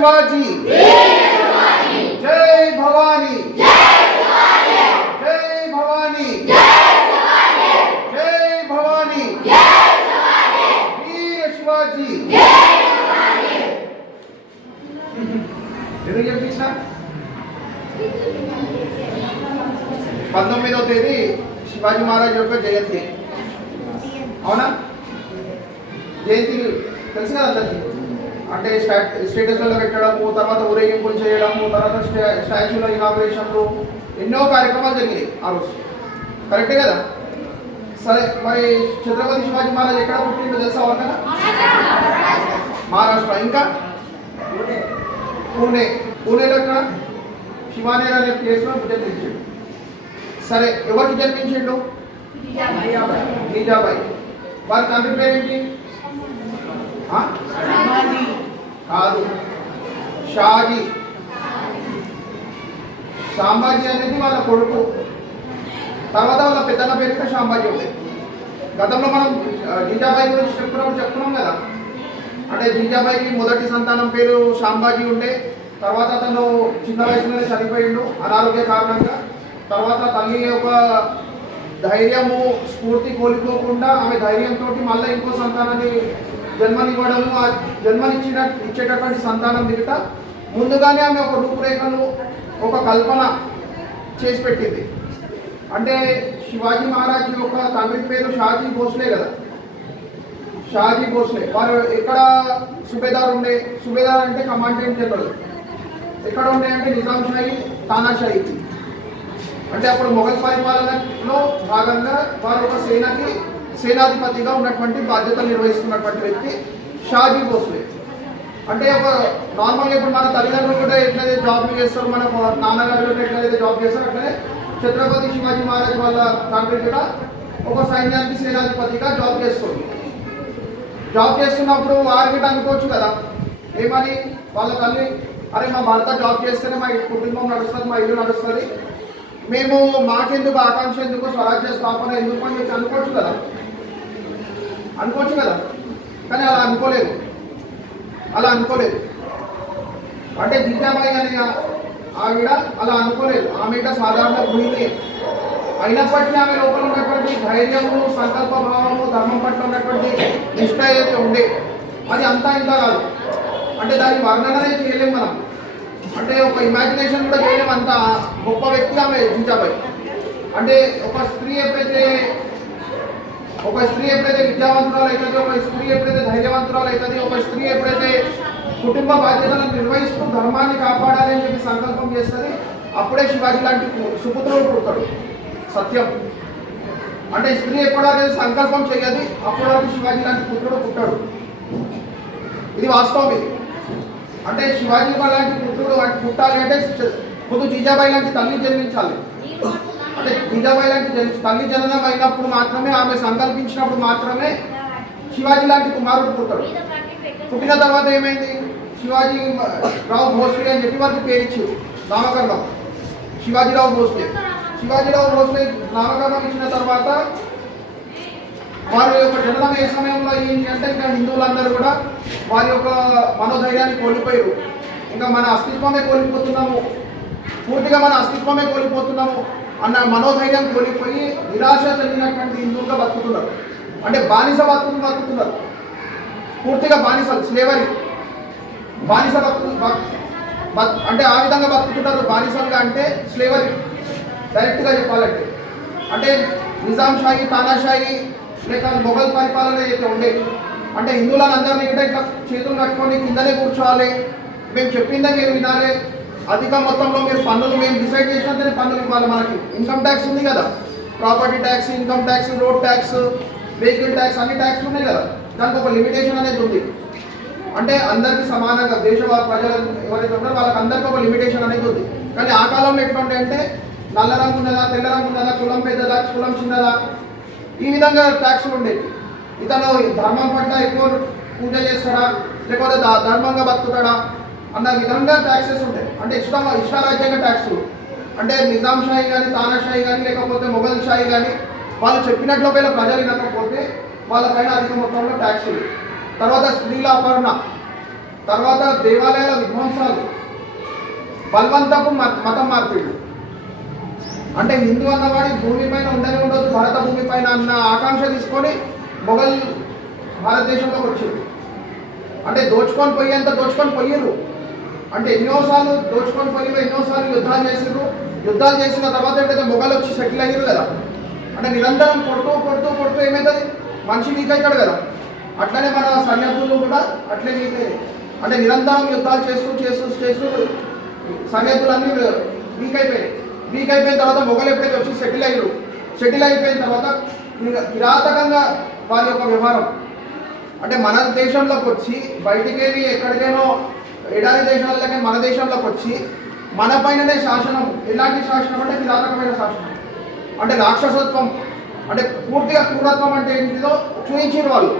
शिवाजी, जय भवानी, जय भवानी, जय भवानी, वीर शिवाजी. ఎందుకు చెప్పించిన 19వ తేదీ శివాజీ మహారాజ్ యొక్క జయంతి. అవునా? జయంతి తెలుసు కదా అందరికీ. అంటే స్టేటస్లలో పెట్టడము, తర్వాత ఊరేగింపులు చేయడము, తర్వాత స్టాచ్యూల ఇనాగ్రేషన్లు, ఎన్నో కార్యక్రమాలు జరిగినాయి ఆ రోజు. కరెక్టే కదా? సరే, మరి ఛత్రపతి శివాజీ మహారాజ్ ఎక్కడ పుట్టిందో తెలుసా కదా? మహారాష్ట్ర. ఇంకా పూణే. పూణేలో ఎక్కడ? శివానేర్ అనే ప్లేస్లో జన్మించాడు. సరే, ఎవరికి జన్మించిండు? జీజాబాయి. వారి తండ్రి పేరేంటి? కాదు, షాజీ. సాంబాజీ అనేది వాళ్ళ కొడుకు. తర్వాత వాళ్ళ పెద్దన్న పేరు సాంబాజీ ఉంది. గతంలో మనం జీజాబాయి గురించి చెప్పుకున్నాం కదా. అంటే జీజాబాయికి మొదటి సంతానం పేరు సాంబాజీ ఉండే. తర్వాత అతను చిన్న వయసులోనే చనిపోయిండు అనారోగ్య కారణంగా. తర్వాత తల్లి యొక్క ధైర్యము, స్ఫూర్తి కోల్పోకుండా ఆమె ధైర్యంతో మళ్ళీ ఇంకో సంతానాన్ని జన్మనివ్వడము, ఆ ఇచ్చేటటువంటి సంతానం దిగుట ముందుగానే ఆమె ఒక రూపురేఖను, ఒక కల్పన చేసి పెట్టింది. అంటే శివాజీ మహారాజ్ యొక్క తండ్రి పేరు షాజీ భోస్లే కదా. షాజీ భోస్లే. వారు ఎక్కడ సుబేదార్ ఉండే? సుబేదార్ అంటే కమాండెంట్ జనరల్. ఎక్కడ ఉండే అంటే నిజాం షాహీ, తానాషాహీ. అంటే అప్పుడు మొఘల్ పరిపాలనలో భాగంగా వారు ఒక సేనాధిపతిగా ఉన్నటువంటి బాధ్యతలు నిర్వహిస్తున్నటువంటి వ్యక్తి షాజీ భోస్లే. అంటే ఒక నార్మల్గా ఇప్పుడు మన తల్లిదండ్రులు కూడా ఎట్లయితే జాబ్ చేస్తారు, మన నాన్నగారు కూడా ఎట్లయితే జాబ్ చేస్తారు, అట్లనే ఛత్రపతి శివాజీ మహారాజ్ వాళ్ళ తండ్రి కూడా ఒక సైన్యానికి సేనాధిపతిగా జాబ్ చేస్తుంది. జాబ్ చేస్తున్నప్పుడు వారికి అనుకోవచ్చు కదా ఏమని, వాళ్ళ తల్లి, అరే మా భర్త జాబ్ చేస్తేనే మా కుటుంబం నడుస్తుంది, మా ఇల్లు నడుస్తుంది, మేము మాకెందుకు ఆకాంక్ష ఎందుకు, స్వరాజ్య స్థాపన ఎందుకు అని చెప్పి అనుకోవచ్చు కదా. కానీ అలా అనుకోలేదు. అంటే జీజాబాయి అనే ఆవిడ అలా అనుకోలేదు. ఆమె సాధారణ గృహిణి అయినప్పటికీ ఆమె లోపల ఉన్నటువంటి ధైర్యము, సంకల్ప భావము, ధర్మం పట్ల ఉన్నటువంటి నిష్ఠ ఏదైతే ఉండే అది అంతా ఇంత కాదు. అంటే దాని వర్ణననే చేయలేము మనం. అంటే ఒక ఇమాజినేషన్ కూడా చేయలేము. అంత గొప్ప వ్యక్తి ఆమె జీజాబాయి. అంటే ఒక స్త్రీ ఎప్పుడైతే విద్యావంతురాలు అవుతుంది, ఒక స్త్రీ ఎప్పుడైతే ధైర్యవంతురాలు అవుతుంది, ఒక స్త్రీ ఎప్పుడైతే కుటుంబ బాధ్యతలను నిర్వహిస్తూ ధర్మాన్ని కాపాడాలి అని చెప్పి సంకల్పం చేస్తుంది, అప్పుడే శివాజీ లాంటి సుపుత్రుడు పుడతాడు. సత్యం. అంటే స్త్రీ ఎప్పుడైతే సంకల్పం చేయదు, అప్పుడు శివాజీ లాంటి పుత్రుడు పుట్టాడు. ఇది వాస్తవం. ఇది అంటే శివాజీ లాంటి పుత్రుడు పుట్టాలి అంటే ముందు జీజాబాయి లాంటి తల్లి జన్మించాలి. అంటే జీజాబాయి లాంటి తల్లి జననం అయినప్పుడు మాత్రమే, ఆమె సంకల్పించినప్పుడు మాత్రమే శివాజీ లాంటి కుమారుడు పుట్టాడు. పుట్టిన తర్వాత ఏమైంది? శివాజీ రావు భోస్లే అని చెప్పి వారికి పేరు ఇచ్చారు, నామకరణం. శివాజీరావు భోస్లే నామకరణం ఇచ్చిన తర్వాత వారి యొక్క జననం ఏ సమయంలో ఏంటి అంటే ఇంకా హిందువులందరూ కూడా వారి యొక్క మనోధైర్యాన్ని కోల్పోయారు. ఇంకా మన అస్తిత్వమే కోల్పోతున్నాము, పూర్తిగా మన అస్తిత్వమే కోల్పోతున్నాము అన్న మనోధైర్యం కోల్పోయి నిరాశ చెందినటువంటి హిందువులుగా బతుకుతున్నారు. అంటే బానిస బతుకుతున్నారు, పూర్తిగా బానిసలు, స్లేవరీ, బానిస అంటే ఆ విధంగా బతుకుతున్నారు. బానిసలుగా అంటే స్లేవరీ డైరెక్ట్గా చెప్పాలంటే. అంటే నిజాం షాహీ, తానాషాహీ లేక మొఘల్ పరిపాలన అయితే ఉండేది. అంటే హిందువులను అందరినీ కూడా ఇట్లా చేతులు కట్టుకొని కిందనే కూర్చోవాలి, మేము చెప్పిందే మీరు వినాలి, అధిక మొత్తంలో మీరు పన్నులు మేము డిసైడ్ చేసినంతనే పన్నులు ఇవ్వాలి. మనకి ఇన్కమ్ ట్యాక్స్ ఉంది కదా, property tax, income tax, road tax, vehicle tax, అన్ని ట్యాక్స్లు ఉన్నాయి కదా. దానికి ఒక లిమిటేషన్ అనేది ఉంది. అంటే అందరికీ సమానంగా దేశ ప్రజలు ఎవరైతే ఉన్నారో వాళ్ళకి అందరికీ ఒక లిమిటేషన్ అనేది ఉంది. కానీ ఆ కాలంలో ఎటువంటి అంటే నల్ల రంగు ఉన్నదా, తెల్ల రంగు ఉన్నదా, కులం పెద్దదా, కులం చిన్నదా, ఈ విధంగా ట్యాక్స్లు ఉండేవి. ఇతను ధర్మం పట్ల ఎక్కువ పూజ చేస్తాడా లేకపోతే ధర్మంగా బతుకుతాడా అన్న విధంగా ట్యాక్సెస్ ఉంటాయి. అంటే ఇష్టారాజ్యంగా ట్యాక్సులు. అంటే నిజాం షాహీ కానీ, తానాషాహీ కానీ, లేకపోతే మొఘల్ షాహీ కానీ వాళ్ళు చెప్పినట్లు ఒకవేళ ప్రజలు వినకపోతే వాళ్ళపైన అధిక మొత్తంలో ట్యాక్సులు. తర్వాత స్త్రీల అపహరణ, తర్వాత దేవాలయాల విధ్వంసాలు, బలవంతపు మతం మార్పిడి. అంటే హిందూ అన్నవాడి భూమి పైన ఉండనే ఉండదు, భారత భూమి పైన అన్న ఆకాంక్ష తీసుకొని మొఘల్ భారతదేశంలోకి వచ్చింది. అంటే దోచుకొని పోయారు. అంటే ఎన్నోసార్లు దోచుకొని పోయి ఎన్నోసార్లు యుద్ధాలు చేసారు. యుద్ధాలు చేసిన తర్వాత ఎప్పుడైతే మొఘలు వచ్చి సెటిల్ అయ్యారు కదా, అంటే నిరంతరం కొడుతూ ఏమవుతుంది, మనిషి వీక్ అవుతాడు కదా. అట్లనే మన సరిహద్దులు కూడా అట్లే వీక్ అయ్యాయి. అంటే నిరంతరం యుద్ధాలు చేస్తూ సరిహద్దులన్నీ వీక్ అయిపోయిన తర్వాత మొఘలు ఎప్పుడైతే వచ్చి సెటిల్ అయిపోయిన తర్వాత కిరాతకంగా వారి యొక్క వ్యవహారం. అంటే మన దేశంలోకి వచ్చి బయటికి ఎక్కడికైనా ఎడారి దేశాలకే మన దేశంలోకి వచ్చి మన పైననే శాసనం. ఎలాంటి శాసనం అంటే కిరాతకమైన శాసనం. అంటే రాక్షసత్వం, అంటే పూర్తిగా క్రూరత్వం అంటే ఏంటిదో చూపించారు వాళ్ళు.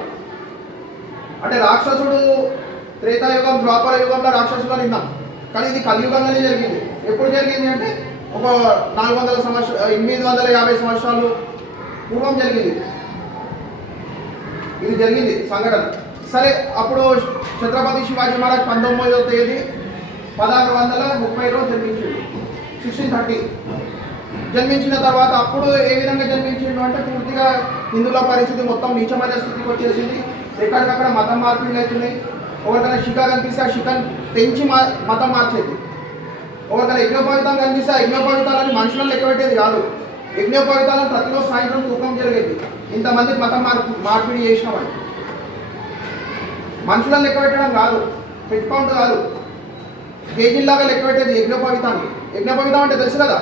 అంటే రాక్షసుడు త్రేతాయుగం ద్వాపర యుగంలో రాక్షసులు విన్నాం, కానీ ఇది కలియుగంలోనే జరిగింది. ఎప్పుడు జరిగింది అంటే ఒక 850 సంవత్సరాలు పూర్వం జరిగింది. ఇది జరిగింది సంఘటన. సరే, అప్పుడు ఛత్రపతి శివాజీ మహారాజ్ 19వ తేదీ 1630లో జన్మించిండు, 1630 జన్మించిన తర్వాత అప్పుడు ఏ విధంగా జన్మించిండు అంటే పూర్తిగా హిందువుల పరిస్థితి మొత్తం నీచమైన స్థితికి వచ్చేసింది. ఎక్కడికక్కడ మతం మార్పిడిలు అవుతున్నాయి. ఎవరికైనా శిఖ కనిపిస్తే ఆ శిఖను పెంచి మతం మార్చేది. ఎవరికైనా యజ్ఞోపవితం కనిపిస్తే ఆ యజ్ఞోపవితాలని మనుషులను లెక్క పెట్టేది కాదు. యజ్ఞోపవితాలను ప్రతిరోజు సాయంత్రం తూకం జరిగేది. ఇంతమందికి మతం మార్పిడి చేసినామని. మనుషులను లెక్క పెట్టడం కాదు, హెడ్ కౌంట్ కాదు, కేజీలాగా లెక్క పెట్టేది యజ్ఞోపవితాన్ని. యజ్ఞోపవితం అంటే తెలుసు కదా,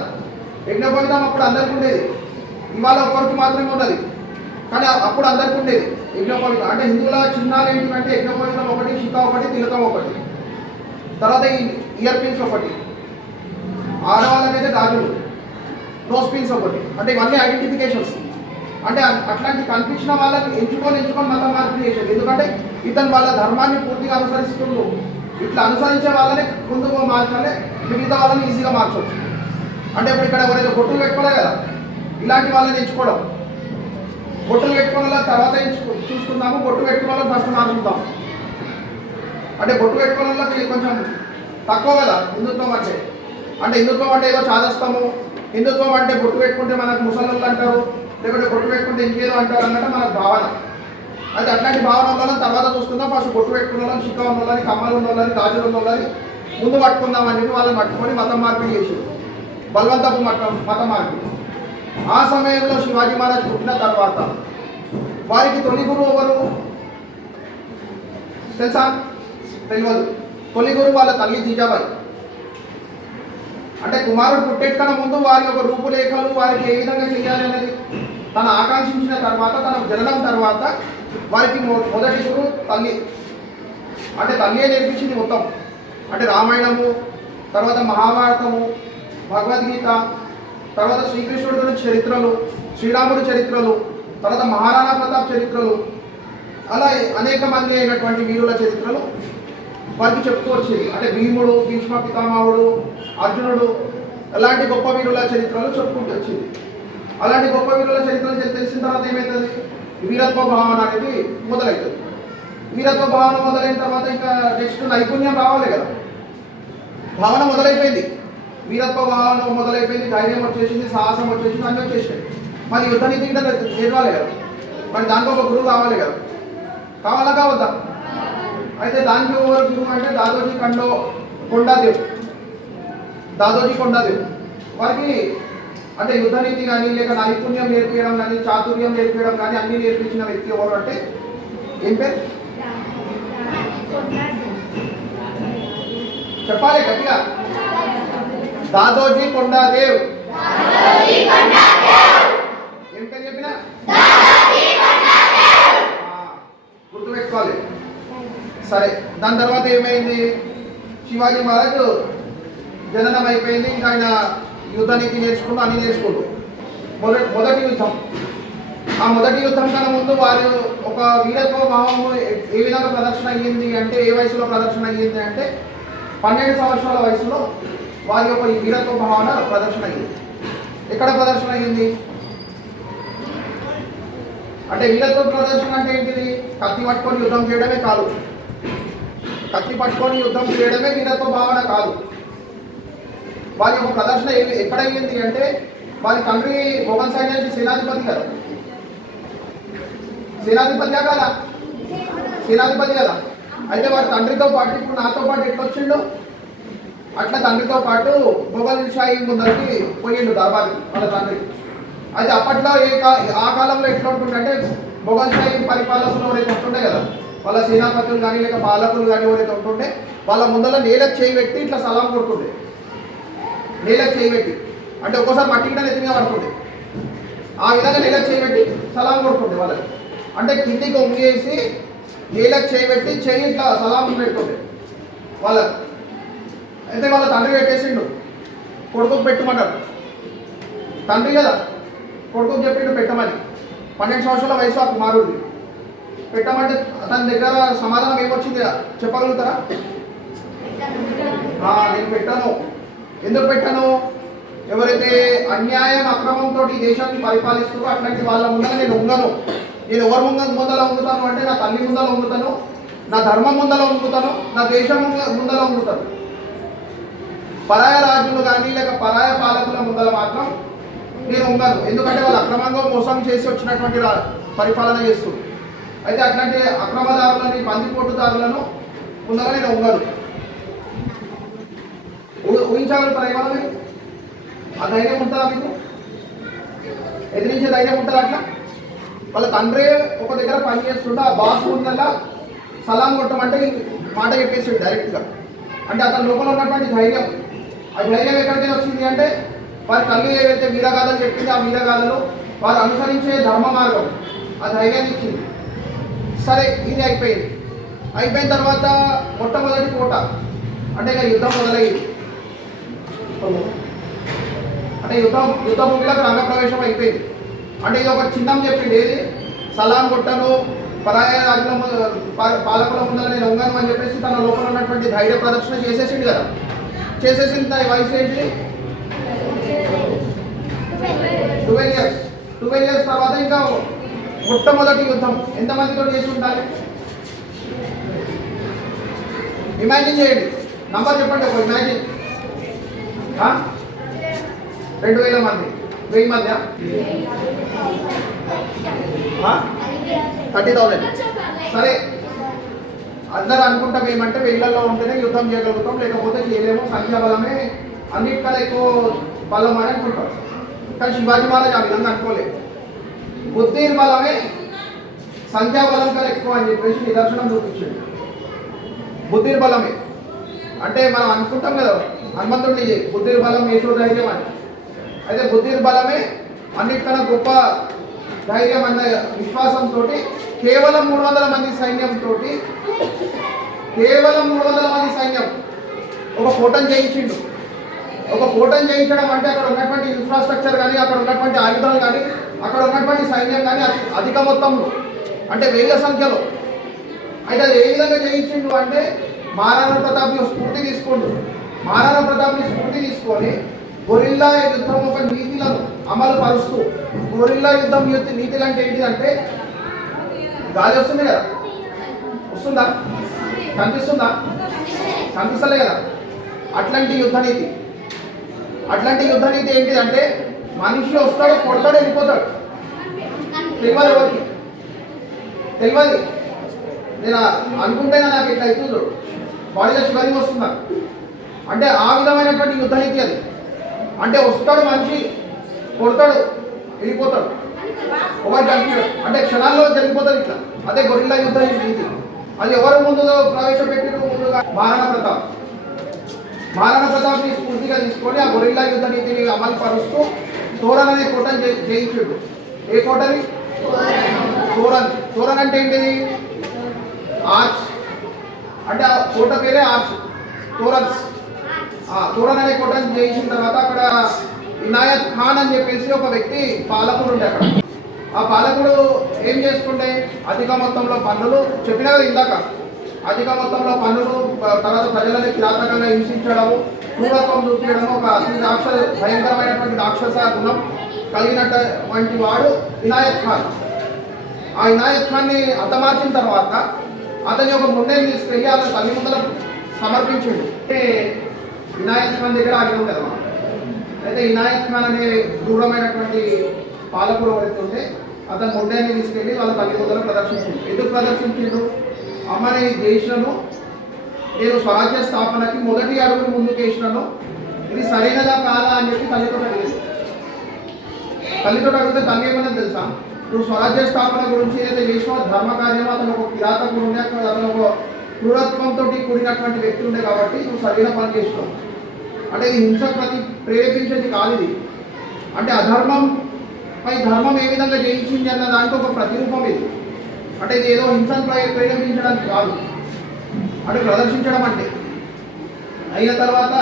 యజ్ఞోపవితం అప్పుడు అందరికీ ఉండేది, ఇవాళ ఒక్కరికి మాత్రమే ఉన్నది, కానీ అప్పుడు అందరికీ ఉండేది యజ్ఞోపవితం. అంటే హిందువుల చిహ్నాలు ఏంటంటే యజ్ఞోపవితం ఒకటి, శిఖ ఒకటి, తిలకం ఒకటి, తర్వాత ఈ ఇయర్ పిన్స్ ఒకటి, ఆడవాళ్ళకైతే గాజులు, నోస్ పిన్స్ ఒకటి. అంటే ఇవన్నీ ఐడెంటిఫికేషన్స్. అంటే అట్లాంటి కనిపించిన వాళ్ళని ఎంచుకొని మతం మార్పిడి చేసేది. ఎందుకంటే ఇతను వాళ్ళ ధర్మాన్ని పూర్తిగా అనుసరిస్తుండ్రు. ఇట్లా అనుసరించే వాళ్ళని ముందుకు మార్చాలి, మిగతా వాళ్ళని ఈజీగా మార్చవచ్చు. అంటే ఇప్పుడు ఇక్కడ ఎవరైతే బొట్టులు పెట్టుకోలే కదా, ఇలాంటి వాళ్ళని ఎంచుకోవడం. బొట్టులు పెట్టుకున్న వాళ్ళ తర్వాత చూసుకుందాము, బొట్టు పెట్టుకున్న వాళ్ళని ఫస్ట్ మార్చుకుందాం. అంటే బొట్టు పెట్టుకున్న వాళ్ళకి కొంచెం తక్కువ కదా హిందుత్వం అంటే. అంటే హిందుత్వం అంటే ఏదో చాదస్తాము, హిందుత్వం అంటే బొట్టు పెట్టుకుంటే మనకు ముసళ్ళు అంటారు, లేకపోతే బొట్టు పెట్టుకుంటే ఇంకేదో అంటారు అన్నట్టు మనకు భావన. అయితే అట్లాంటి భావన వాళ్ళని తర్వాత చూసుకుందాం. ఫస్ట్ బొట్టు పెట్టుకున్న వాళ్ళని, శిఖ ఉన్న వాళ్ళని, కమ్మలు ఉన్న వాళ్ళని, గాజులు ఉన్న వాళ్ళని ముందు పట్టుకుందాం అని చెప్పి వాళ్ళని పట్టుకొని మతం మార్పిడి చేసి బలవంతపు మతం మార్పిడి. ఆ సమయంలో శివాజీ మహారాజ్ పుట్టిన తర్వాత వారికి తొలి గురువు ఎవరు తెలుసా? తెలియదు. తొలి గురువు వాళ్ళ తల్లి జీజాబాయి. అంటే కుమారుడు పుట్టేకన్నా ముందు వారి యొక్క రూపురేఖలు, వారికి ఏ విధంగా చేయాలి అనేది తను ఆకాంక్షించిన తర్వాత, తన జననం తర్వాత వారికి మొదటి గురువు తల్లి. అంటే తల్లియే నేర్పించింది మొత్తం. అంటే రామాయణము, తర్వాత మహాభారతము, భగవద్గీత, తర్వాత శ్రీకృష్ణుడి గురించి చరిత్రలు, శ్రీరాముడి చరిత్రలు, తర్వాత మహారాణా ప్రతాప్ చరిత్రలు, అలా అనేక మంది అయినటువంటి వీరుల చరిత్రలు వారికి చెప్తూ వచ్చేది. అంటే భీముడు, భీష్మ పితామహుడు, అర్జునుడు, అలాంటి గొప్ప వీరుల చరిత్రలు చెప్పుకుంటూ వచ్చింది. అలాంటి గొప్ప వీరుల చరిత్రలు తెలిసిన తర్వాత ఏమవుతుంది, వీరత్వ భావన అనేది మొదలవుతుంది. వీరత్వ భావన మొదలైన తర్వాత ఇంకా నెక్స్ట్ నైపుణ్యం రావాలి కదా. భావన మొదలైపోయింది, వీరత్వ భావన మొదలైపోయింది, ధైర్యం వచ్చేసింది, సాహసం వచ్చేసింది, అన్నీ వచ్చేసాయి. మరి యుద్ధ నీతి కూడా నేర్వాలి కదా, మరి దానికి ఒక గురువు కావాలి కదా. కావాలా కావద్దా? అయితే దానికి ఎవరు గురువు అంటే దాదోజీ కొండాదేవ్. వారికి అంటే యుద్ధ నీతి కానీ, లేక నైపుణ్యం నేర్పించడం కానీ, చాతుర్యం నేర్పించడం కానీ అన్నీ నేర్పించిన వ్యక్తి ఎవరు అంటే ఏం పేరు చెప్పాలి గట్టిగా? దాదోజీ కొండాదేవ్. ఏం పేరు చెప్పినా గుర్తుపెట్టుకోవాలి. సరే, దాని తర్వాత ఏమైంది, శివాజీ మహారాజ్ జననం అయిపోయింది. ఇంకా ఆయన యుద్ధ నీతి నేర్చుకుంటూ అన్ని నేర్చుకుంటూ మొదటి యుద్ధం. ఆ మొదటి యుద్ధం కన్నా ముందు వారు ఒక వీరత్వ భావము ఏ విధంగా ప్రదర్శన అయ్యింది అంటే, ఏ వయసులో ప్రదర్శన అయ్యింది అంటే 12 సంవత్సరాల వయసులో వారి యొక్క ఈ వీరత్వ భావన ప్రదర్శన అయ్యింది. ఎక్కడ ప్రదర్శన అయ్యింది అంటే, వీరత్వ ప్రదర్శన అంటే ఏంటిది, కత్తి పట్టుకొని యుద్ధం చేయడమే కాదు. కత్తి పట్టుకొని యుద్ధం చేయడమే వీరత్వ భావన కాదు. వారి యొక్క ప్రదర్శన ఎక్కడయ్యింది అంటే వారి తండ్రి మొఘల్ సైన్యానికి సేనాధిపతి కదా, సేనాధిపతిగా కదా, సేనాధిపతి కదా. అయితే వారి తండ్రితో పాటు ఇప్పుడు నాతో పాటు ఎట్లా వచ్చిండు, అట్లా తండ్రితో పాటు మొఘల్ షాహీ ముందరికి పోయిండు దర్బార్కి వాళ్ళ తండ్రి. అయితే అప్పట్లో ఆ కాలంలో ఎట్లా ఉంటుందంటే మొఘల్ షాహీ పరిపాలకులు ఎవరైతే ఉంటుండే కదా, వాళ్ళ సేనాపతులు కానీ లేక పాలకులు కానీ ఎవరైతే ఉంటుండే వాళ్ళ ముందర నేలకు చేయి పెట్టి ఇట్లా సలాం కొడుతుండే, నేలకు చేయి పెట్టి, అంటే ఒక్కోసారి మట్టి గిట్ట నెత్తి మీద పడుతుండే, ఆ విధంగా నేలకు చేయి పెట్టి సలాం కొడుతుండే వాళ్ళకి. అంటే కిందికి ఒంగేసి నేలకు చేయి పెట్టి చేయి ఇట్లా సలాం పెడుతుండే వాళ్ళకి. అయితే వాళ్ళ తండ్రి పెట్టేసిండు, కొడుకుకు పెట్టమన్నాడు. తండ్రి కదా కొడుకుకు చెప్పిండు పెట్టమని. 12 సంవత్సరాల వయసు ఆ కుమారుడిది. పెట్టమంటే తన దగ్గర సమాధానం ఏమొచ్చింది చెప్పగలుగుతారా? నేను పెట్టాను. ఎందుకు పెట్టాను? ఎవరైతే అన్యాయం అక్రమంతో ఈ దేశాన్ని పరిపాలిస్తారో అట్లాంటి వాళ్ళ ముందర నేను ఉంగను. నేను ఎవరి ముందర ఉంగుతాను అంటే నా తల్లి ముందర ఉంగుతాను, నా ధర్మం ముందర ఉంగుతాను, నా దేశం ముందర ఉంగుతాను. పరాయ రాజులు కానీ లేక పరాయ పాలకుల ముందర మాత్రం నేను ఉంగను. ఎందుకంటే వాళ్ళు అక్రమంగా మోసం చేసి వచ్చినటువంటి పరిపాలన చేస్తుంది. అయితే అట్లాంటి అక్రమదారులని పందిపోటుదారులను ముందర నేను ఉంగను. ఊహించగలుగుతారా ఇవాళ మీరు? ఆ ధైర్యం ఉంటుందా మీకు? ఎదిరించే ధైర్యం ఉంటుందా? అట్లా వాళ్ళ తండ్రి ఒక దగ్గర పని చేస్తుంటే ఆ బాస్ ముందల్లా సలాం కొట్టమంటే మాట చెప్పేసాడు డైరెక్ట్గా. అంటే అతని లోపల ఉన్నటువంటి ధైర్యం, ఆ ధైర్యం ఎక్కడికి వచ్చింది అంటే వారి తల్లి ఏదైతే వీరగాథలు చెప్పింది ఆ వీరగాథలు వారు అనుసరించే ధర్మ మార్గం ఆ ధైర్యాన్ని ఇచ్చింది. సరే ఇది అయిపోయిన తర్వాత మొట్టమొదటి కోట అంటే ఇక యుద్ధం మొదలయ్యింది. అంటే యుద్ధ భూమిలోకి రంగప్రవేశం అయిపోయింది. అంటే ఇది ఒక చిన్నం చెప్పింది, ఏది సలాం కొట్టను, పరాయ రాజుల పాలకుల ముందర నేను ఉంగను అని చెప్పేసి తన లోపల ఉన్నటువంటి ధైర్య ప్రదర్శన చేసేసింది కదా. చేసేసిన వయసు ఏంటి? 12 years తర్వాత ఇంకా మొట్టమొదటి యుద్ధం ఎంతమందితో చేసి ఉండాలి? ఇమాజిన్ చేయండి, నంబర్ చెప్పండి. ఒక ఇమాజిన్ 2000 మంది, 1000 మధ్య 30,000. సరే అందరూ అనుకుంటాం ఏమంటే 1000లో ఉంటేనే యుద్ధం చేయగలుగుతాం, లేకపోతే చేయలేము, సంఖ్యాబలమే అన్నిటికన్నా ఎక్కువ బలం అని అనుకుంటాం. కానీ శివాజీ మహారాజ్ ఆ విధంగా అనుకోలేదు. బుద్ధిర్ బలమే సంఖ్యాబలం కన్నా ఎక్కువ అని చెప్పేసి నిదర్శనం చూపించింది. బుద్ధిర్ బలమే అంటే మనం అనుకుంటాం కదా హనుమంతుడిని బుద్ధిర్ బలం యశోధైర్యం అని. అయితే బుద్ధిర్ బలమే అన్నిటికన్నా గొప్ప ధైర్యం అన్న విశ్వాసంతో కేవలం 300 మంది సైన్యంతో ఒక కోటను చేయించిండు. ఒక కోటను చేయించడం అంటే అక్కడ ఉన్నటువంటి ఇన్ఫ్రాస్ట్రక్చర్ కానీ, అక్కడ ఉన్నటువంటి ఆయుధాలు కానీ, అక్కడ ఉన్నటువంటి సైన్యం కానీ అధిక మొత్తంలో అంటే 1000 సంఖ్యలో. అయితే అది ఏ విధంగా చేయించిండు అంటే మహారాణా ప్రతాప్ని స్ఫూర్తి తీసుకొని గొరిల్లా యుద్ధం ఒక నీతిలను అమలు పరుస్తూ, గొరిల్లా యుద్ధం నీతిలు అంటే ఏంటిదంటే గాలి వస్తుంది కదా, వస్తుందా? కనిపిస్తుందా? కనిపిస్తలే కదా. అట్లాంటి యుద్ధ నీతి ఏంటిదంటే మనిషి వస్తాడు, కొడతాడు, వెళ్ళిపోతాడు. తెలియదు ఎవరికి, తెలియదు. నేను అనుకుంటేనే నాకు ఇట్లా అవుతుంది, బాడీలో షుగరింగ్ వస్తున్నా అంటే ఆ విధమైనటువంటి యుద్ధ నీతి అది. అంటే వస్తాడు మనిషి, కొడతాడు, వెళ్ళిపోతాడు, ఒకటి అంటే క్షణాల్లో జరిగిపోతాడు ఇట్లా. అదే గొరిల్లా యుద్ధ నీతి. అది ఎవరు ముందు ప్రవేశపెట్టిన ముందుగా మహారాణా ప్రతాప్ని స్ఫూర్తిగా తీసుకొని ఆ గొరిల్లా యుద్ధ నీతిని అమలు పరుస్తూ తోరన్ అనే కోటను జయించాడు. ఏ కోటని? తోరన్ అంటే ఏంటిది? ఆర్చ్. అంటే ఆ కోట పేరే ఆర్చ్, తోరన్స్. తోరన్ అనే కోటను జయించిన తర్వాత అక్కడ ఇనాయత్ ఖాన్ అని చెప్పేసి ఒక వ్యక్తి పాలకుడు ఉండే. అక్కడ ఆ పాలకుడు ఏం చేసుకుంటే అధిక మొత్తంలో పన్నులు, చెప్పినా కదా ఇందాక, అధిక మొత్తంలో పన్నులు, తర్వాత ప్రజలని కిరాతకంగా హింసించడము, క్రూరత్వం చూపించడము, ఒక భయంకరమైనటువంటి రాక్షస గుణం కలిగినటువంటి వాడు ఇనాయత్ ఖాన్. ఆ ఇనాయత్ ఖాన్ని హతమార్చిన తర్వాత అతని ఒక ముండేని తీసుకెళ్ళి అతని తల్లి ముందర సమర్పించిండు. అంటే ఇనాయత్ ఖాన్ దగ్గర ఆగి ఉంది కదా. అయితే ఇనాయత్ ఖాన్ అనే క్రూరమైనటువంటి పాలకుడు ఎవరైతే అతను ముండేని తీసుకెళ్ళి వాళ్ళ తల్లి ముందర ప్రదర్శించిండు. ఎందుకు ప్రదర్శించిండు? అమ్మ ఈ దేశంలో నేను స్వరాజ్య స్థాపనకి మొదటి అడుగును ముందుకు వేసినాను, ఇది సరైనదా కాదా అని చెప్పి తల్లితో అడిగింది. తల్లితో అడిగితే తల్లి ఏమన్నా తెలుసా, నువ్వు స్వరాజ్య స్థాపన గురించి ఏదైతే చేసినావు ధర్మ కార్యంలో అతను ఒక కిరాతకుడు ఉండే, అతను ఒక క్రూరత్వంతో కూడినటువంటి వ్యక్తి ఉండే కాబట్టి నువ్వు సరైన పని చేసినావు. అంటే ఇది హింస ప్రేరేపించేది కాదు. ఇది అంటే అధర్మం పై ధర్మం ఏ విధంగా జయించింది అన్న దాంట్లో ఒక ప్రతిరూపం ఇది. అంటే ఇది ఏదో హింసను ప్రేరేపించడానికి కాదు, అంటే ప్రదర్శించడం. అంటే అయిన తర్వాత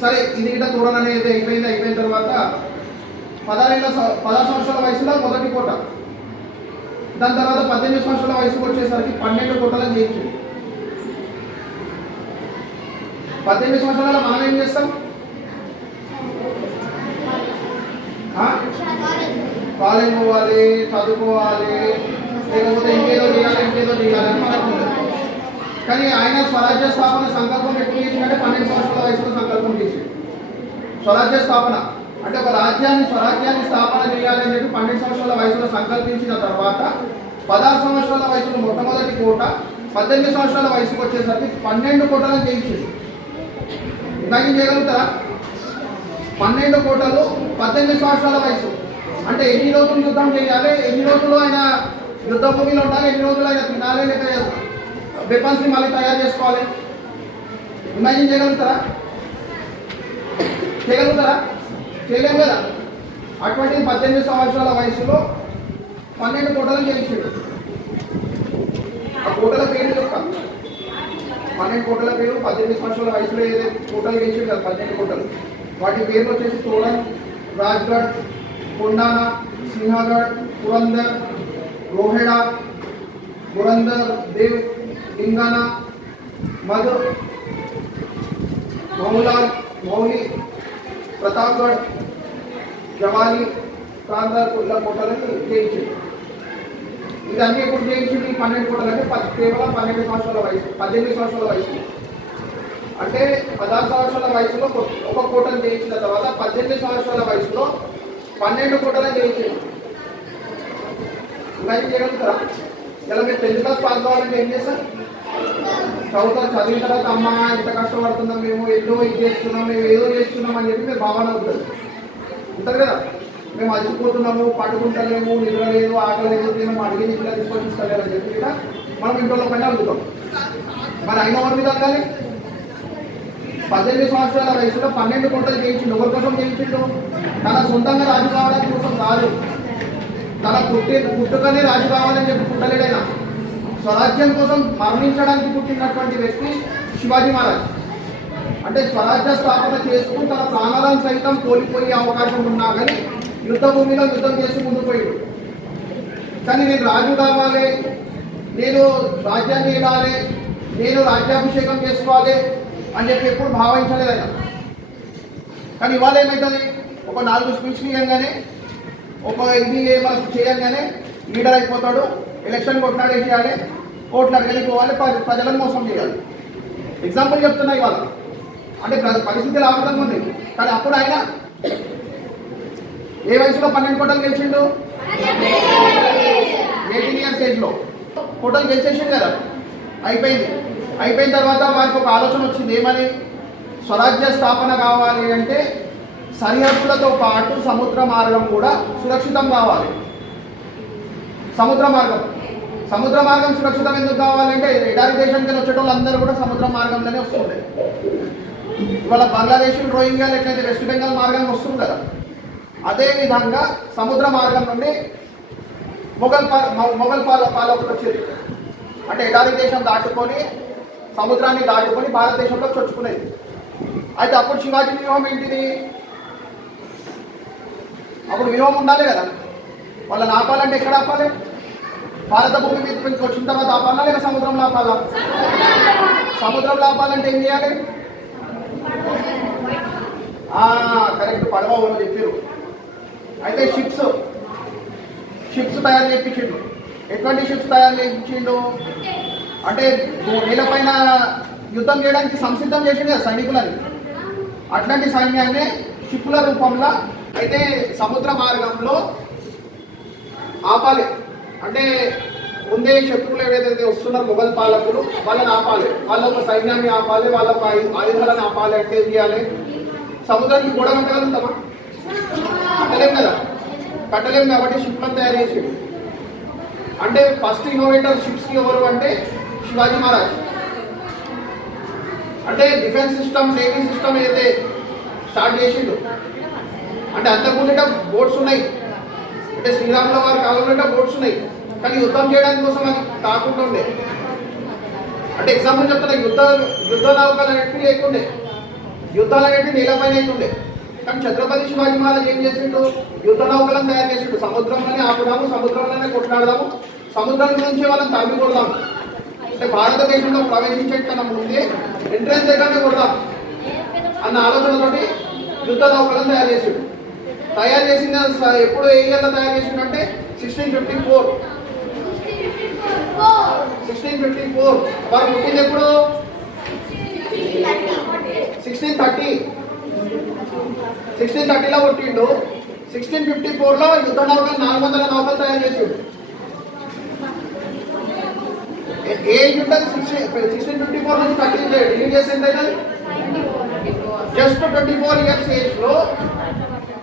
సరే ఇది ఇట తోరణ అనేది అయిపోయిన తర్వాత 16 సంవత్సరాల వయసులో మొదటి కోట, దాని తర్వాత 18 సంవత్సరాల వయసుకు వచ్చేసరికి 12 కోటలను చేయించింది. 18 సంవత్సరాల మనం ఏం చేస్తాం? కాలేజ్ పోవాలి, చదువుకోవాలి, లేకపోతే ఇంకేదో చేయాలని మనకు ఉంది. కానీ ఆయన స్వరాజ్య స్థాపన సంకల్పం ఎప్పుడు చేసిందంటే 12 సంవత్సరాల వయసులో సంకల్పం చేసింది. స్వరాజ్య స్థాపన అంటే ఒక స్వరాజ్యాన్ని స్థాపన చేయాలని చెప్పి 12 సంవత్సరాల వయసులో సంకల్పించిన తర్వాత 16 సంవత్సరాల వయసులో మొట్టమొదటి కోట, 18 సంవత్సరాల వయసుకు వచ్చేసరికి 12 కోటలను చేయించింది. ఇమాజిన్ చేయగలుగుతారా? 12 కోటలు 18 సంవత్సరాల వయసు అంటే ఎన్ని రోజులు యుద్ధం చేయాలి, ఎన్ని రోజులు ఆయన యుద్ధ భూమిలో ఉండాలి, ఎన్ని రోజులు ఆయన తినాలి, లేక వెపన్స్ని మళ్ళీ తయారు చేసుకోవాలి. ఇమాజిన్ చేయగలుగుతారా? చేయలేము కదా. అటువంటి 18 సంవత్సరాల వయసులో 12 కోటలు చేయించాడు. ఆ కోటల పేరు చెప్తాను. 12 కోటల పేరు 18 సంవత్సరాల వయసులో ఏదైతే కోటలు చేయించాడు కదా 12 కోటలు, వాటి పేర్లు వచ్చేసి తోడన్, రాజ్గఢ్, కొండానా, సింహగఢ్, పురందర్, రోహెడా, పురందర్, దేవ్, లింగానా, మధుర్, మౌలి, ప్రతాప్గఢ్, జవాలి, కాందర్ కోటలను జయించింది. ఇదన్నీ ఎప్పుడు జయించింది? 12 కోటలు అంటే కేవలం 12 సంవత్సరాల వయసు, 18 సంవత్సరాల వయసు. అంటే 16 సంవత్సరాల వయసులో ఒక కోటను జయించిన తర్వాత 18 సంవత్సరాల వయసులో 12 కోటలను జయించింది. ఇమాజిన్ చేయగలుగుతారా? ఇలా మీరు 10th క్లాస్ పాస్ కావాలంటే ఏం చేస్తారు? చదివిన తర్వాత అమ్మ ఇంత కష్టపడుతున్నాం, మేము ఏదో ఇది చేస్తున్నాం, మేము ఏదో చేస్తున్నాం అని చెప్పి మీరు భావన అవుతుంది ఉంటారు కదా. మేము అలసిపోతున్నాము, పడుకుంటలేము, నిద్ర లేదు, ఆకలి లేదు, మేము అడిగి ఇంట్లో తీసుకొని ఇస్తలేరు అని చెప్పి కూడా మనం ఇంట్లో పైన అడుగుతాం. మరి అయిన వారి మీద కానీ 18 సంవత్సరాల వయసులో 12 కోటలు చేయించిండు. ఎవరి కోసం చేయించిండు? తన సొంతంగా రాజు కావడానికి కోసం కాదు, తన పుట్టుకనే రాజు కావాలని చెప్పి పుట్టలేడైనా. స్వరాజ్యం కోసం మరణించడానికి పుట్టినటువంటి వ్యక్తి శివాజీ మహారాజ్. అంటే స్వరాజ్య స్థాపన చేస్తూ తన ప్రాణాలను సైతం కోల్పోయే అవకాశం ఉన్నా కానీ యుద్ధ భూమిలో యుద్ధం చేసి ముందు పోయాడు. కానీ నేను రాజు కావాలి, నేను రాజ్యాన్ని ఇవ్వాలి, నేను రాజ్యాభిషేకం చేసుకోవాలి అని చెప్పి ఎప్పుడు భావించలేదు ఆయన. కానీ ఇవాళ ఏమవుతుంది? ఒక 4 స్పీచ్లు ఇవ్వగానే, ఒక ఇది మనకు చేయగానే లీడర్ అయిపోతాడు, ఎలక్షన్ కొట్లాడి ఏం చేయాలి, ఓట్లు అడగలిపోవాలి, ప్రజలను మోసం చేయాలి. ఎగ్జాంపుల్ చెప్తున్నా ఇవాళ. అంటే పరిస్థితులు ఆ విధంగా ఉంది. కానీ అప్పుడు ఆయన ఏ వయసులో 12 కోటలు గెలిచిండు? 18 ఇయర్స్ ఏజ్లో కోటలు గెలిచేసిండు కదా. అయిపోయిన తర్వాత వారికి ఒక ఆలోచన వచ్చింది. ఏమని? స్వరాజ్య స్థాపన కావాలి అంటే సరిహద్దులతో పాటు సముద్ర మార్గం కూడా సురక్షితం కావాలి. సముద్ర మార్గం సురక్షితం ఎందుకు కావాలంటే ఎడారి దేశానికి వచ్చేటోళ్ళు అందరూ కూడా సముద్ర మార్గంలోనే వస్తుంటాయి. ఇవాళ బంగ్లాదేశ్, రోహింగ్యాలు ఎట్లయితే వెస్ట్ బెంగాల్ మార్గంగా వస్తుంది కదా, అదేవిధంగా సముద్ర మార్గం నుండి మొఘల్ పాలకులు వచ్చేది. అంటే ఎడారి దేశం దాటుకొని, సముద్రాన్ని దాటుకొని భారతదేశంలో చొచ్చుకునేది. అయితే అప్పుడు శివాజీ వ్యూహం ఏంటిది? అప్పుడు వ్యూహం ఉండాలి కదా. వాళ్ళని ఆపాలంటే ఎక్కడ ఆపాలి? భారత భూమి మీద వచ్చిన తర్వాత ఆపాలా, లేక సముద్రంలో ఆపాలా? సముద్రంలో ఆపాలంటే ఏం చేయాలి? కరెక్ట్, పడవ వాళ్ళు చెప్పారు. అయితే షిప్స్ తయారు చేయించిండు. ఎటువంటి షిప్స్ తయారు చేయించిండు? అంటే నేలపైన యుద్ధం చేయడానికి సంసిద్ధం చేసింది కదా సైనికులని. అట్లాంటి సైన్యాన్ని షిప్పుల రూపంలో అయితే సముద్ర మార్గంలో ఆపాలి. అంటే ముందే శత్రువులు ఏదైతే వస్తున్నారో మొఘల్ పాలకులు వాళ్ళని ఆపాలి, వాళ్ళ ఒక సైన్యాన్ని ఆపాలి, వాళ్ళ ఒక ఆయుధాలను ఆపాలి. అంటే ఏం చేయాలి? సముద్రానికి గోడ కట్టగలుగుతామా? కట్టలేం కదా, కట్టలేం. కాబట్టి షిప్లను తయారు చేసేది. అంటే ఫస్ట్ ఇన్నోవేటర్ షిప్స్కి ఎవరు అంటే శివాజీ మహారాజ్. అంటే డిఫెన్స్ సిస్టమ్, నేవీ సిస్టమ్ ఏదైతే స్టార్ట్ చేసిండు. అంటే అంతకుముందట బోట్స్ ఉన్నాయి, అంటే శ్రీరాముల వారి కాలంలో బోట్స్ ఉన్నాయి, కానీ యుద్ధం చేయడానికి కోసం అది కాకుండా ఉండే. అంటే ఎగ్జాంపుల్ చెప్తున్నా, యుద్ధ నౌకలు అనేవి లేకుండే, యుద్ధాలు అనేవి నీళ్ళపైన అవుతుండే. కానీ ఛత్రపతి శివాజీ మహారాజ్ ఏం చేసిండు? యుద్ధ నౌకలను తయారు చేసిండు. సముద్రంలోనే ఆపుదాము, సముద్రంలోనే కొట్లాడదాము, సముద్రం నుంచి వాళ్ళని తరిమి కొడదాము. అంటే భారతదేశంలో ప్రవేశించే కన్నా ముందే ఎంట్రెన్స్ దగ్గరనే కొడదాం అన్న ఆలోచనతోటి యుద్ధ నౌకలను తయారు చేసిండు. తయారు చేసిన ఎప్పుడు ఏ ఇయర్లో తయారు చేసిండు అంటే 1654. వారు పుట్టింది ఎప్పుడు? 1630లో పుట్టిండు. 1654లో యుద్ధ నౌకలు 400 నౌకలు తయారు చేసిండు. ఏజ్ ఉంటుంది 1654 నుంచి 30 డిగ్రీ చేసింది. జస్ట్ 24 ఇయర్స్ ఏజ్లో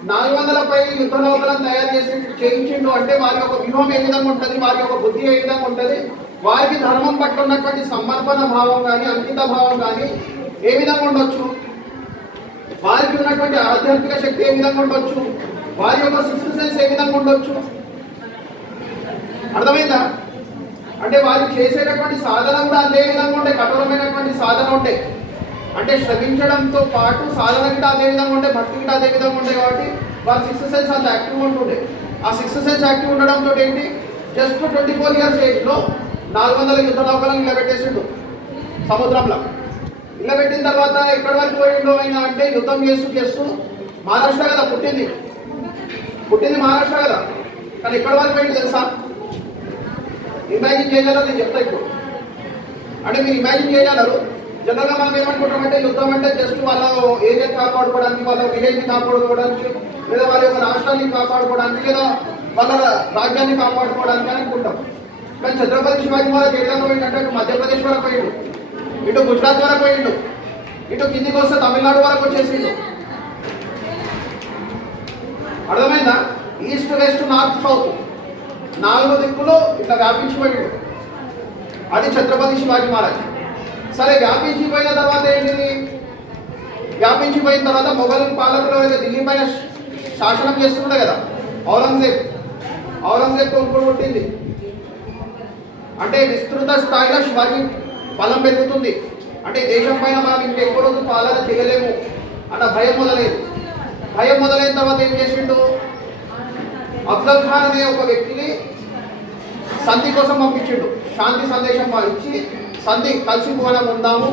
400 పై యుద్ధ నౌకలను తయారు చేసి చేయించిండు. అంటే వారి యొక్క వ్యూహం ఏ విధంగా ఉంటుంది, వారి యొక్క బుద్ధి ఏ విధంగా ఉంటుంది, వారికి ధర్మం పట్ల ఉన్నటువంటి సమర్పణ భావం కానీ అంకిత భావం కానీ ఏ విధంగా ఉండొచ్చు, వారికి ఉన్నటువంటి ఆధ్యాత్మిక శక్తి ఏ విధంగా ఉండొచ్చు, వారి యొక్క సిక్స్త్ సెన్స్ ఏ విధంగా ఉండొచ్చు. అర్థమైందా? అంటే వారు చేసేటటువంటి సాధన కూడా అదే విధంగా ఉండే, కఠోరమైనటువంటి సాధన ఉండే. అంటే శ్రమించడంతో పాటు సాధన గిట అదే విధంగా ఉండే, భక్తి గిట అదే విధంగా ఉండే. కాబట్టి వారి సిక్స్త్ సెన్స్ అంత యాక్టివ్ ఉంటుండే. ఆ సిక్స్త్ సెన్స్ యాక్టివ్ ఉండడంతో ఏంటి, జస్ట్ 24 ఇయర్స్ ఏజ్లో 400 యుద్ధ నౌకలను నిలబెట్టేసిండు సముద్రంలో. నిలబెట్టిన తర్వాత ఎక్కడి వరకు పోయిండు ఆయన అంటే యుద్ధం చేస్తూ మహారాష్ట్ర కదా పుట్టింది మహారాష్ట్ర కదా, కానీ ఎక్కడి వరకు పోయింది తెలుసా? ఇమాజిన్ చేయగలరు, నేను చెప్తా ఇప్పుడు. అంటే మీరు ఇమాజిన్ చేయగలరు. జనరల్గా మనం ఏమనుకుంటామంటే యుద్ధం అంటే జస్ట్ వాళ్ళ ఏరియా కాపాడుకోవడానికి, వాళ్ళ విలేజ్ని కాపాడుకోవడానికి, లేదా వాళ్ళ యొక్క రాష్ట్రాన్ని కాపాడుకోవడానికి, లేదా వాళ్ళ రాజ్యాన్ని కాపాడుకోవడానికి అని అనుకుంటాం. కానీ ఛత్రపతి శివాజీ మహారాజ్ ఏ విధంగా పోయిందంటే ఇటు మధ్యప్రదేశ్ వరకు పోయిండు, ఇటు గుజరాత్ వరకు పోయిండు, ఇటు కిందికి వస్తే తమిళనాడు వరకు వచ్చేసిండు. అర్థమైందా? ఈస్ట్ వెస్ట్ నార్త్ సౌత్ 4 దిక్కులు ఇట్లా వ్యాపించిపోయాడు. అది ఛత్రపతి శివాజీ మహారాజ్. సరే, వ్యాపించిపోయిన తర్వాత ఏంటిది? వ్యాపించిపోయిన తర్వాత మొఘల్ పాలకులు ఢిల్లీ పైన శాసనం చేస్తుండే కదా, ఔరంగజేబ్ కొనుగోలు పుట్టింది. అంటే విస్తృత స్థాయిలో శివాజీ బలం పెరుగుతుంది. అంటే దేశం పైన మనం ఇంకెక్కువ రోజు పాలన చేయలేము అన్న భయం మొదలైన తర్వాత ఏం చేసిండు? అఫ్జల్ ఖాన్ అనే ఒక వ్యక్తిని సంధి కోసం పంపించిండు. శాంతి సందేశం ఇచ్చి సంధి కలిసి మనం ఉందాము,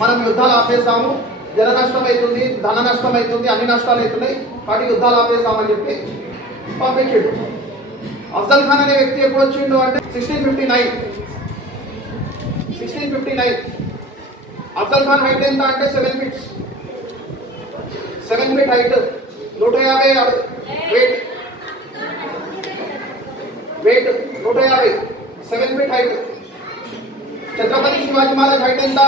మనం యుద్ధాలు ఆపేస్తాము, జన నష్టం అవుతుంది, ధన నష్టం అవుతుంది, అన్ని నష్టాలు అవుతున్నాయి, వాటి యుద్ధాలు ఆపేస్తామని చెప్పి పంపించిండు. అఫ్జల్ ఖాన్ అనే వ్యక్తి ఎప్పుడు వచ్చిండు అంటే 1659. అఫ్జల్ ఖాన్ హైట్ ఎంత అంటే 7 feet height, 150 weight 150, 7 feet height. Chhatrapati Shivaji Maharaj height ఎంత?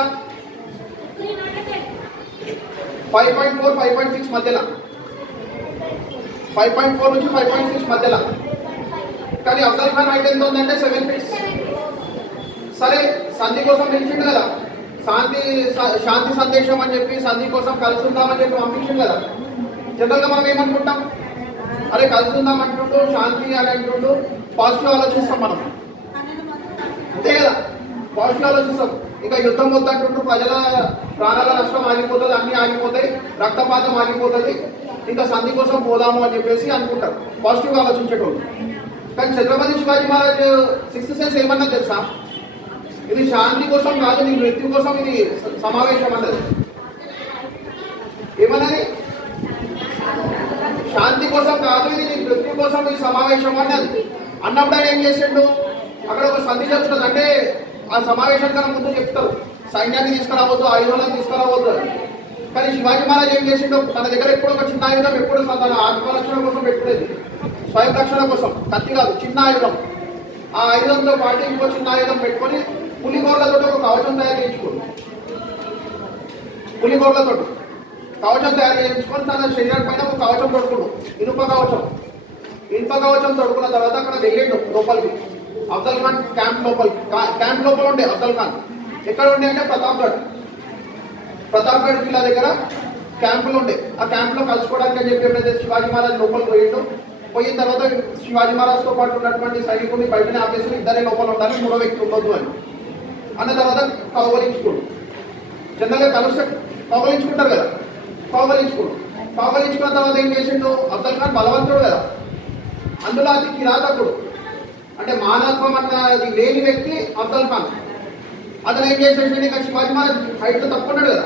5.4, 5.6 మధ్యలో, 5.4 నుంచి 5.6 మధ్యలో. కానీ అఫ్జల్ ఖాన్ హైట్ ఎంత ఉందంటే 7 feet. సరే, సంధి కోసం పిలిచిండు కదా, శాంతి సందేశం అని చెప్పి సంధి కోసం కలుసుకుందామని చెప్పి పంపించిండు కదా. జనరల్గా మనం ఏమనుకుంటాం, అరే కలుసుకుందాం అంటుండు, శాంతి అని అంటుండు, పాజిటివ్ ఆలోచిస్తాం మనం, అంతే కదా, పాజిటివ్ ఆలోచిస్తాం. ఇంకా యుద్ధం వద్దంటుంటూ ప్రజల ప్రాణాల నష్టం ఆగిపోతుంది, అన్నీ ఆగిపోతాయి, రక్తపాతం ఆగిపోతుంది, ఇంకా సంధి కోసం పోదాము అని చెప్పేసి అనుకుంటారు, పాజిటివ్గా ఆలోచించేటోళ్ళు. కానీ ఛత్రపతి శివాజీ మహారాజ్ సిక్స్త్ సెన్స్ ఏమన్నా తెలుసా? ఇది శాంతి కోసం కాదు, నీ మృత్యు కోసం ఇది సమావేశం అన్నది. ఏమన్నది? శాంతి కోసం కాదు, ఇది నీ మృత్యు కోసం ఇది సమావేశం అన్నది. అన్నప్పుడు ఆయన ఏం చేసిండు? అక్కడ ఒక సంధి చెప్తున్నది. అంటే ఆ సమావేశం కన్నా ముందు చెప్తారు సైన్యాన్ని తీసుకురావద్దు, ఆయుధాలను తీసుకురావద్దు. కానీ శివాజీ మహారాజ్ ఏం చేసిండో తన దగ్గర ఎప్పుడు ఒక చిన్న ఆయుధం ఎప్పుడు తన ఆత్మరక్షణ కోసం పెట్టుకునేది, స్వయం రక్షణ కోసం. కత్తి కాదు, చిన్న ఆయుధం. ఆ ఆయుధంతో పాటు ఇంకో చిన్న ఆయుధం పెట్టుకొని పులిగోర్లతో ఒక కవచం తయారు చేయించుకోండి. పులిగోర్లతో కవచం తయారు చేయించుకొని తన శరీరం పైన ఒక కవచం తొడుకుడు, ఇనుప కవచం. ఇనుప కవచం తొడుకున్న తర్వాత అక్కడ వెళ్ళిండు లోపలికి, అఫ్జల్ ఖాన్ క్యాంప్ లోపల ఉండే అఫ్జల్ ఖాన్. ఎక్కడ ఉండే అంటే ప్రతాప్గఢ్ కిల్లా దగ్గర క్యాంపులు ఉండే. ఆ క్యాంపులో కలుసుకోవడానికి అని చెప్పి ఎప్పుడైతే శివాజీ మహారాజ్ లోపలికి పోయిండు, పోయిన తర్వాత శివాజీ మహారాజ్తో పాటు ఉన్నటువంటి సైనికుడిని బయటనే ఆపేసి ఇద్దరే లోపల ఉండాలి, మూడో వ్యక్తి ఉండొద్దు అని అన్న తర్వాత కౌగలించుకోడు. జనరల్గా కలిస్తే కౌగలించుకుంటారు కదా, కౌగలించుకున్న తర్వాత ఏం చేసిండు, అఫ్జల్ ఖాన్ బలవంతుడు కదా, అందులో అతి కిరాతకుడు, అంటే మానవత్వం అన్నది లేని వ్యక్తి అఫ్జల్ ఖాన్. అతను ఏం చేసేసి ఇంకా శివాజీ మహారాజ్ హైట్ తక్కువ ఉన్నాడు కదా,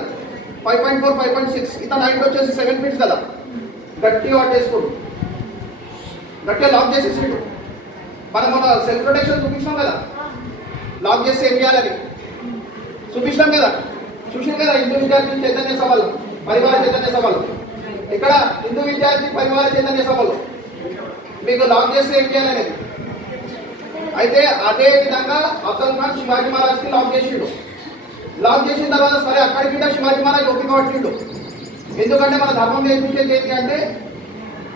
5.4, 5.6, ఇతను హైట్ వచ్చేసి 7 feet కదా, గట్టిగా పట్టేసుకోడు, గట్టిగా లాక్ చేసేసాడు. మనం మన సెల్ఫ్ ప్రొటెక్షన్ చూపించాం కదా, లాక్ చేసి ఏం చేయాలని చూపించాం కదా, చూసాం కదా. హిందూ విద్యార్థి చైతన్య సభలు, పరివార చైతన్య సభలు, ఇక్కడ హిందూ విద్యార్థి పరివార చైతన్య సభలు మీకు లాక్ చేస్తే ఏం చేయాలనేది. అయితే అదే విధంగా అఫ్జల్ ఖాన్ శివాజీ మహారాజ్కి లాక్ చేసిండు. లాక్ చేసిన తర్వాత సరే అక్కడికి శివాజీ మహారాజ్ ఒప్పిక పట్టిండు. ఎందుకంటే మన ధర్మం నేర్పించేది ఏంటి అంటే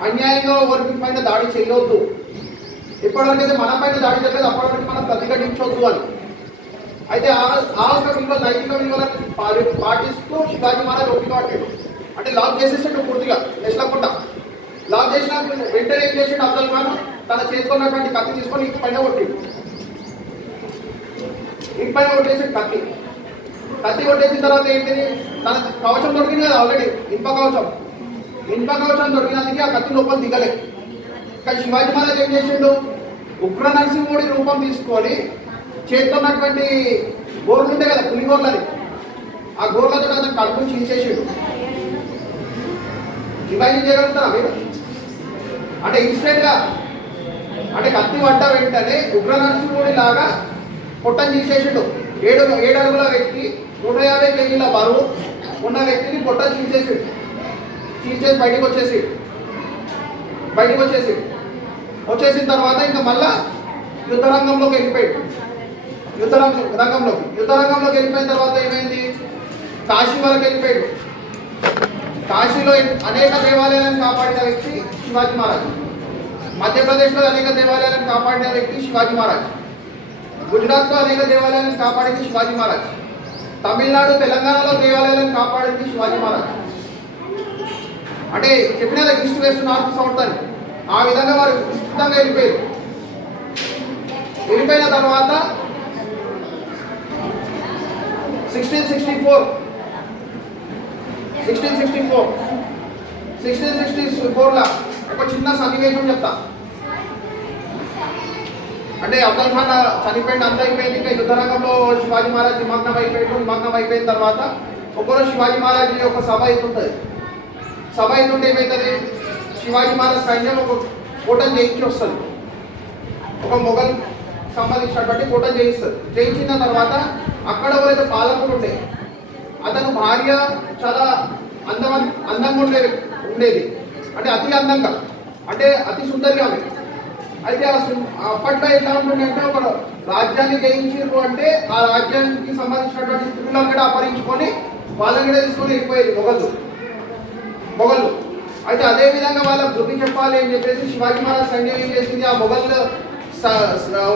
అన్యాయంగా ఒకరి పైన దాడి చేయవద్దు, ఎప్పటివరకైతే మన పైన దాడి చేయలేదు అప్పటివరకు మనం ప్రతిఘటించవద్దు అని. అయితే ఆ ఒక విలువ నైతిక విలువలను పాటిస్తూ శివాజీ మహారాజ్ ఒప్పిక పట్టాడు. అంటే లాక్ చేసేసాడు పూర్తిగా నెసలకుండా. లాక్ చేసిన వెంటనే ఏం చేసాడు అఫ్జల్ ఖాన్, తన చేతిలో ఉన్నటువంటి కత్తి తీసుకొని ఇంటి పైన కొట్టిండు. ఇంటి పైన కొట్టేసి కత్తి కొట్టేసిన తర్వాత ఏంటిది, తన కవచం దొరికింది కదా ఆల్రెడీ, ఇనుప కవచం దొరికినందుకే ఆ కత్తి లోపల దిగలే. కానీ శివాజీ మహారాజ్ ఏం చేసిండు, ఉగ్ర నరసింహుడి రూపం తీసుకొని చేతిలో ఉన్నటువంటి గోర్లు ఉంటాయి కదా, పులిగోర్లని, ఆ గోర్లతో అతను కడుపుని చీల్చేసిండు. ఇవన్నీ చేయగలుగుతారా మీరు? అంటే ఇన్స్టెంట్గా, అంటే కత్తి పడ్డ వెంటనే ఉగ్ర నరసింహుడి లాగా పొట్టని తీసేసిండు. 7 అడుగుల వ్యక్తి, 150 kg బరువు ఉన్న వ్యక్తిని పొట్ట చీల్చేసి బయటికి వచ్చేసిన తర్వాత ఇంకా మళ్ళా యుద్ధరంగంలోకి వెళ్ళిపోయాడు. యుద్ధరంగంలోకి వెళ్ళిపోయిన తర్వాత ఏమైంది, కాశీ వరకు వెళ్ళిపోయాడు. కాశీలో అనేక దేవాలయాలను కాపాడిన వ్యక్తి శివాజీ మహారాజ్. మధ్యప్రదేశ్లో అనేక దేవాలయాలను కాపాడిన వ్యక్తి శివాజీ మహారాజ్. గుజరాత్లో అనేక దేవాలయాలను కాపాడింది శివాజీ మహారాజ్. తమిళనాడు, తెలంగాణలో దేవాలయాలను కాపాడింది శివాజీ మహారాజ్. అంటే చెప్పిన ఈస్ట్ వెస్ట్ నార్త్ సౌత్ అని ఆ విధంగా వారు విస్తృతంగా వెళ్ళిపోయిన తర్వాత 1664 ఒక చిన్న సన్నివేశం చెప్తా. అంటే అఫ్జల్ ఖాన్ చనిపోయింది, అంత అయిపోయింది. ఇంకా యుద్ధరంగంలో శివాజీ మహారాజ్ నిమగ్నం అయిపోయిన తర్వాత ఒకరోజు శివాజీ మహారాజ్ ఒక సభ అవుతుంటుంది. సభ అవుతుంటే ఏమవుతుంది, శివాజీ మహారాజ్ సైన్యం ఒక కోటను చేయించి వస్తుంది. ఒక మొఘల్ సంబంధించినటువంటి కోటను చేయించిన తర్వాత అక్కడ ఎవరైతే పాలకుడు ఉండే అతను భార్య చాలా అందంగా ఉండేది, అంటే అతి అందంగా, అంటే అతి సుందరిగా ఆమె. అయితే అప్పట్లో ఎట్లా ఉంటుందంటే ఒక రాజ్యాన్ని జయించారు అంటే ఆ రాజ్యానికి సంబంధించినటువంటి స్త్రీలను కూడా అపహరించుకొని వాళ్ళని కూడా తీసుకొని వెళ్ళిపోయేది మొఘళ్ళు. అయితే అదే విధంగా వాళ్ళకి బుద్ధి చెప్పాలి అని చెప్పేసి శివాజీ మహారాజ్ సైన్యం ఏం చేసింది, ఆ మొఘల్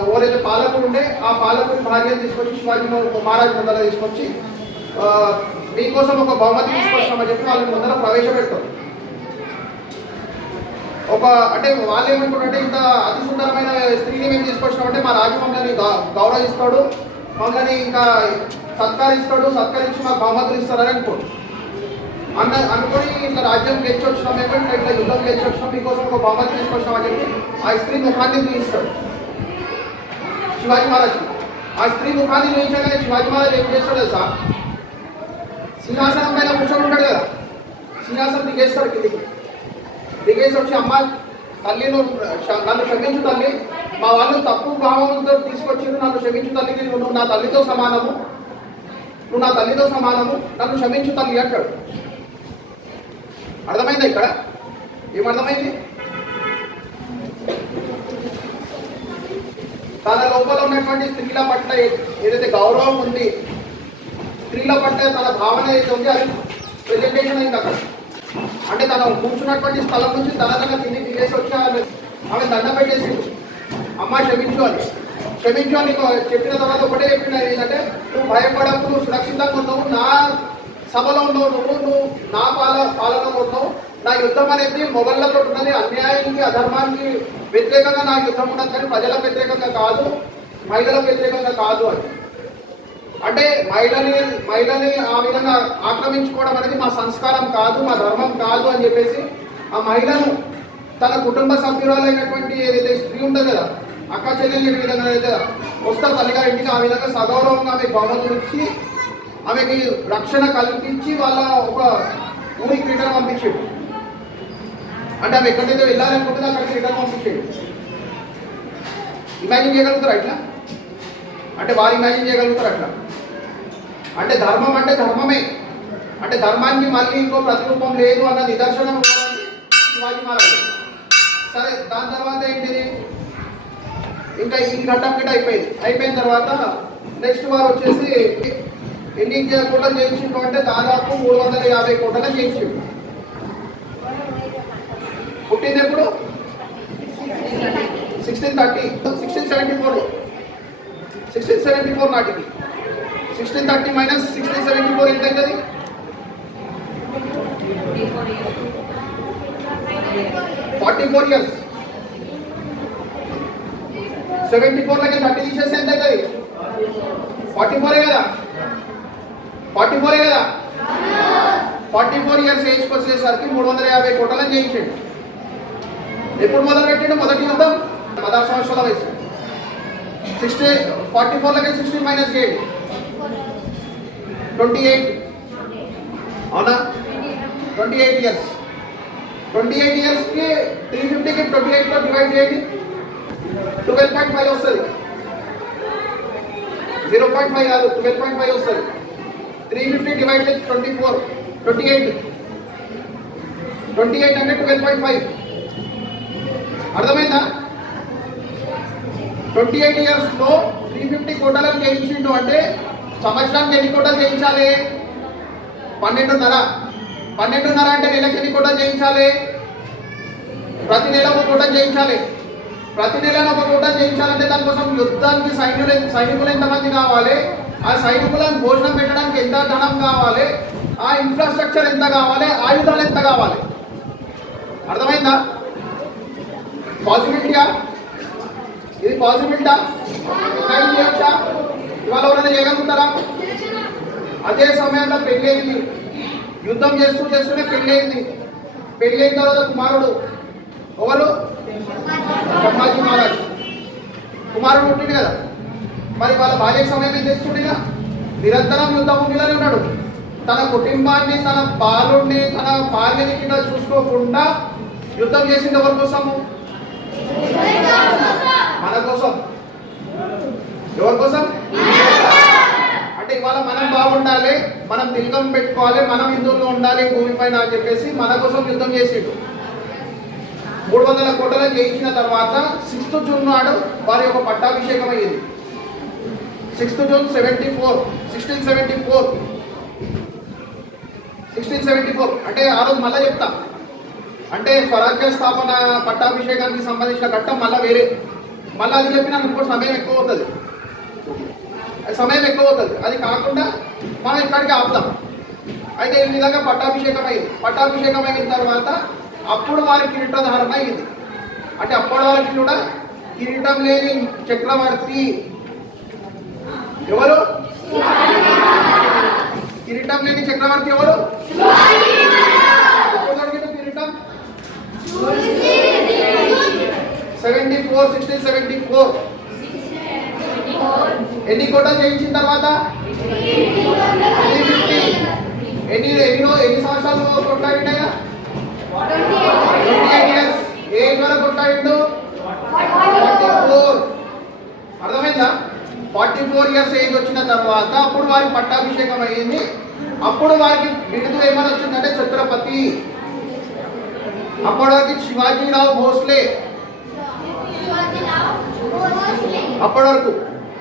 ఎవరైతే పాలకుడు ఉండే ఆ పాలకుడి భార్యను తీసుకొచ్చి శివాజీ మహారాజ్ ముందర తీసుకొచ్చి మీకోసం ఒక బహుమతి తీసుకొచ్చామని చెప్పి వాళ్ళని ముందర ప్రవేశపెడతారు. అంటే వాళ్ళు ఏమనుకుంటే ఇంత అతి సుందరమైన స్త్రీని మేము తీసుకొచ్చినామంటే మా రాజు మమ్మల్ని గౌరవిస్తాడు, మమ్మల్ని ఇంకా సత్కరించి మాకు బహుమతులు ఇస్తారని అనుకొని ఇట్లా రాజ్యం గెలిచి వచ్చినాం, మేము ఇట్లా యుద్ధం గెలిచి వచ్చినాం, మీకోసం ఒక బహుమతి తీసుకొచ్చినామని చెప్పి ఆ స్త్రీ ముఖాన్ని చూపిస్తాడు శివాజీ మహారాజ్. ఆ స్త్రీ ముఖాన్ని చూపించగానే శివాజీ మహారాజ్ ఏం చేస్తాడు తెలుసా, సింహాసనం పైన కూర్చొని ఉంటాడు కదా, సింహాసనం దిగేస్తాడు, దిగేసి వచ్చి అమ్మ తల్లి నన్ను క్షమించు తల్లి, మా వాళ్ళు తప్పు భావంతో తీసుకొచ్చింది, నన్ను క్షమించు తల్లి, నువ్వు నా తల్లితో సమానము, నువ్వు నా తల్లితో సమానము, నన్ను క్షమించు తల్లి అంటాడు. అర్థమైందా? ఇక్కడ ఏమర్థమైంది? తన లోపల ఉన్నటువంటి స్త్రీల పట్ల ఏదైతే గౌరవం ఉంది, స్త్రీల పట్ల తన భావన ఏదైతే ఉంది, అది ప్రెజెంటేషన్ అయింది అక్కడ. అంటే తను కూర్చున్నటువంటి స్థలం నుంచి తన తిని తినేసి వచ్చి ఆమె దండం పెట్టేసి, అమ్మ క్షమించు అని, క్షమించు అని చెప్పిన తర్వాత ఒకటే చెప్పిన ఏంటంటే, నువ్వు భయపడకు, నువ్వు సురక్షితంగా ఉన్నావు, నా సభలో ఉన్నావు, నువ్వు నా పాలనలో ఉన్నావు, నా యుద్ధం అనేది మొగళ్ళతో ఉన్నది, అన్యాయానికి అధర్మానికి వ్యతిరేకంగా నా యుద్ధం ఉన్నది, కానీ ప్రజల వ్యతిరేకంగా కాదు, మహిళల వ్యతిరేకంగా కాదు అని. అంటే మహిళని ఆ విధంగా ఆక్రమించుకోవడం అనేది మా సంస్కారం కాదు, మా ధర్మం కాదు అని చెప్పేసి ఆ మహిళను తన కుటుంబ సభ్యురాలైనటువంటి ఏదైతే స్త్రీ ఉంటుంది కదా, అక్క చెల్లెలు విధంగా అయితే వస్తారు తల్లిగారింటికి, ఆ విధంగా సగౌరవంగా ఆమె భవనం ఇచ్చి ఆమెకి రక్షణ కల్పించి వాళ్ళ ఒక ఊరికి రిటర్న్ పంపించాడు. అంటే ఆమె ఎక్కడైతే వెళ్ళాలనుకుంటుందో అక్కడికి రిటర్న్ పంపించాడు. ఇమాజిన్ చేయగలుగుతారు అట్లా? అంటే వారు ఇమాజిన్ చేయగలుగుతారు అట్లా? అంటే ధర్మం అంటే ధర్మమే, అంటే ధర్మానికి మళ్ళీ ఇంకో ప్రతిరూపం లేదు అన్న నిదర్శనం శివాజీ మహారాజు. సరే, దాని తర్వాత ఏంటిది, ఇంకా ఈ ఘట్టం గిట్ట అయిపోయిన తర్వాత నెక్స్ట్ వారు వచ్చేసి ఎన్ని కోటలు చేయించిండు అంటే దాదాపు 350 కోటలు చేయించిండు. పుట్టింది ఎప్పుడు? 1674లో 1674 నాటికి 1630 మైనస్ 1674 ఎంత అవుతుంది? 44 ఇయర్స్. 74 30 తీసేస్తే ఎంత అవుతుంది? 44 కదా? 44 ఇయర్స్ ఏజ్కి వచ్చేసరికి 350 కోటలను చేయించాడు. ఎప్పుడు మొదలు పెట్టాడు? మొదటి యుద్ధం 16 సంవత్సరాల వయసు. 44 16 మైనస్ చేయండి, 28. అవునా? 28 ఇయర్స్. 28 ఇయర్స్కి 350కి 28తో డివైడ్ చేయండి, 12.5 వస్తుంది. 0.5 కాదు, 12.5 వస్తుంది. 350 డివైడ్ చేసి 24, 28 అంటే 12.5. అర్థమైందా? 28 ఇయర్స్లో 350 కోటలను చేయించిండు అంటే సంవత్సరానికి ఎన్ని కోటలు చేయించాలి? 12.5 అంటే నెలకి ఎన్ని కోటలు చేయించాలి? ప్రతి నెల ఒక కోట చేయించాలి. ప్రతి నెల ఒక కోట చేయించాలంటే దానికోసం యుద్ధానికి సైనికులు ఎంతమంది కావాలి, ఆ సైనికులను భోజనం పెట్టడానికి ఎంత ధనం కావాలి, ఆ ఇన్ఫ్రాస్ట్రక్చర్ ఎంత కావాలి, ఆయుధాలు ఎంత కావాలి. అర్థమైందా? పాసిబిలిటీయా? ఇది పాసిబిలిటా? చేయొచ్చా? ఇవాళ ఎవరైనా చేయగలుగుతారా? అదే సమయంలో పెళ్ళైంది, యుద్ధం చేస్తూనే పెళ్ళైంది. పెళ్ళైన తర్వాత కుమారుడు ఎవరు? బ్రహ్మాజీ మహారాజ్ కుమారుడు పుట్టింది కదా. మరి వాళ్ళ భార్య సమయం ఏం చేస్తుండేగా? నిరంతరం యుద్ధ భూమిలోనే ఉన్నాడు. తన కుటుంబాన్ని, తన బాలుడిని, తన భార్యని కింద చూసుకోకుండా యుద్ధం చేసింది ఎవరి కోసము? మన కోసం. ఎవరి కోసం? అంటే ఇవాళ మనం బాగుండాలి, మనం తిలకం పెట్టుకోవాలి, మనం హిందువుల్లో ఉండాలి భూమి పైన అని చెప్పేసి మన కోసం యుద్ధం చేసిండు. 300 కోటలను జయించిన తర్వాత 6th జూన్ నాడు వారి యొక్క పట్టాభిషేకం అయ్యింది. 6th జూన్ 1674 అంటే ఆ రోజు మళ్ళీ చెప్తా. అంటే స్వరాజ్య స్థాపన పట్టాభిషేకానికి సంబంధించిన ఘట్టం మళ్ళీ వేరే, మళ్ళీ అది చెప్పినా ఇంకో సమయం ఎక్కువ అవుతుంది. అది కాకుండా మనం ఇక్కడికి ఆపుదాం. అయితే ఈ విధంగా పట్టాభిషేకం అయిన తర్వాత అప్పుడు వారి కిరీటధారణ అయింది. అంటే అప్పటి వారికి కూడా కిరీటం లేని చక్రవర్తి ఎవరు? కిరీటం లేని చక్రవర్తి ఎవరు? కిరీటం 1674 ఎన్ని కోటలు చేయించిన తర్వాత? 350. ఎన్ని సంవత్సరాలు కొట్లాడిండు? 28 ఇయర్స్. ఏ ఏజ్ వరకు కొట్లాడిండు? 44. అర్థమైందా? 44 ఇయర్స్ ఏజ్ వచ్చిన తర్వాత అప్పుడు వారికి పట్టాభిషేకం అయ్యింది. అప్పుడు వారికి బిరుదు ఏమని వచ్చిందంటే ఛత్రపతి. అప్పటి వరకు శివాజీరావు భోస్లే. అప్పటి వరకు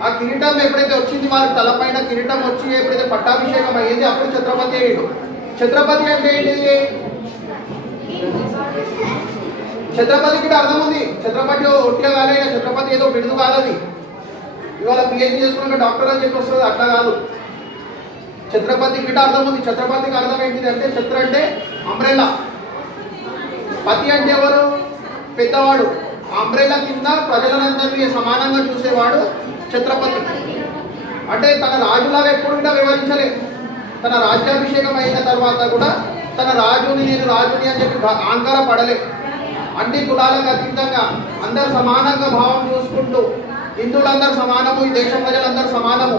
ఆ కిరీటం ఎప్పుడైతే వచ్చింది వారి తలపైన కిరీటం వచ్చి ఎప్పుడైతే పట్టాభిషేకం అయ్యింది అప్పుడు ఛత్రపతి అయ్యాడు. ఛత్రపతి అంటే ఏంటి? ఛత్రపతికి అర్థం ఉంది. ఛత్రపతి ఒట్టిగా కాలేదు, ఛత్రపతి ఏదో బిరుదు కాదది. ఇవాళ పిహెచ్డీ చేసుకున్నాక డాక్టర్ అని చెప్పి వస్తుంది, అట్లా కాదు. ఛత్రపతి గిట అర్థం ఉంది. ఛత్రపతికి అర్థం ఏంటిది అంటే ఛత్ర అంటే అంబ్రెల్లా, పతి అంటే ఎవరు? పెద్దవాడు. అంబ్రెల్లా కింద ప్రజలందరినీ సమానంగా చూసేవాడు ఛత్రపతి. అంటే తన రాజులాగా ఎప్పుడు కూడా వివరించలేదు. తన రాజ్యాభిషేకం అయిన తర్వాత కూడా తన రాజుని నేను రాజుని అని చెప్పి అహంకార పడలే. అన్ని కులాలకు అతీతంగా అందరు సమానంగా భావం చూసుకుంటూ హిందువులందరూ సమానము, ఈ దేశం ప్రజలందరూ సమానము.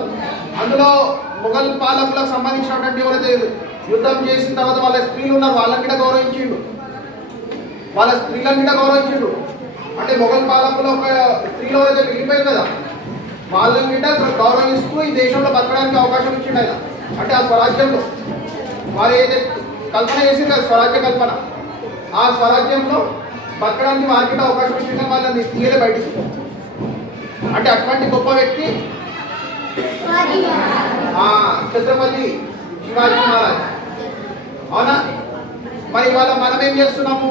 అందులో మొఘల్ పాలకులకు సంబంధించినటువంటి ఎవరైతే యుద్ధం చేసిన తర్వాత వాళ్ళ స్త్రీలు ఉన్నారు వాళ్ళని కూడా గౌరవించిండు, వాళ్ళ స్త్రీలను కూడా గౌరవించిండు. అంటే మొఘల్ పాలకులు ఒక స్త్రీలు ఎవరైతే మిగిలిపోయింది కదా వాళ్ళని కూడా గౌరవిస్తూ ఈ దేశంలో బతకడానికి అవకాశం ఇచ్చిండు ఆయన. అంటే ఆ స్వరాజ్యంలో వారు ఏదైతే కల్పన చేసింది కదా స్వరాజ్య కల్పన, ఆ స్వరాజ్యంలో బతకడానికి వారికి అవకాశం ఇచ్చింది. వాళ్ళని తీయలే బయటికి. అంటే అటువంటి గొప్ప వ్యక్తి ఛత్రపతి శివాజీ మహారాజ్. అవునా? మరి ఇవాళ మనం ఏం చేస్తున్నాము?